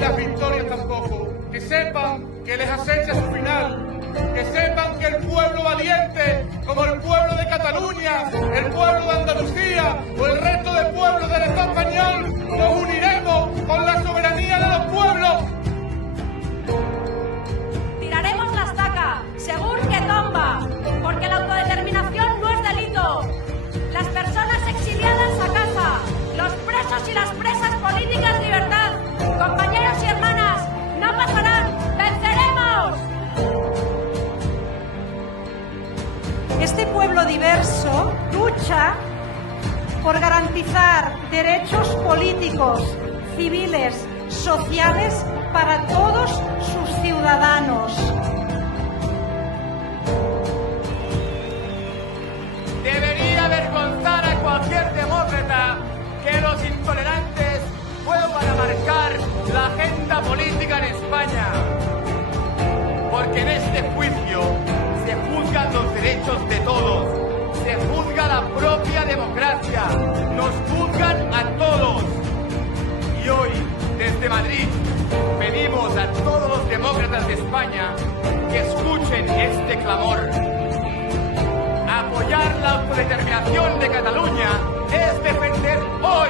las victorias tampoco. Que sepan que les acecha su final. Que sepan que el pueblo valiente, como el pueblo de Cataluña, el pueblo de Andalucía o el resto de pueblos del Estado español, nos uniremos con la soberanía de los pueblos. Tiraremos la estaca, según que tomba, porque la autodeterminación no es delito. Las personas exiliadas a casa, los presos y las presas políticas, libertad. Compañeros y hermanas, no pasarán, venceremos. Este pueblo diverso lucha por garantizar derechos políticos, civiles, sociales para todos sus ciudadanos. Debería avergonzar a cualquier demócrata que los intolerantes vuelvan a marcar la agenda política en España. Porque en este juicio se juzgan los derechos de todos, se juzga la propia democracia, nos juzgan a todos. Y hoy, desde Madrid, pedimos a todos los demócratas de España que escuchen este clamor. Apoyar la autodeterminación de Cataluña es defender hoy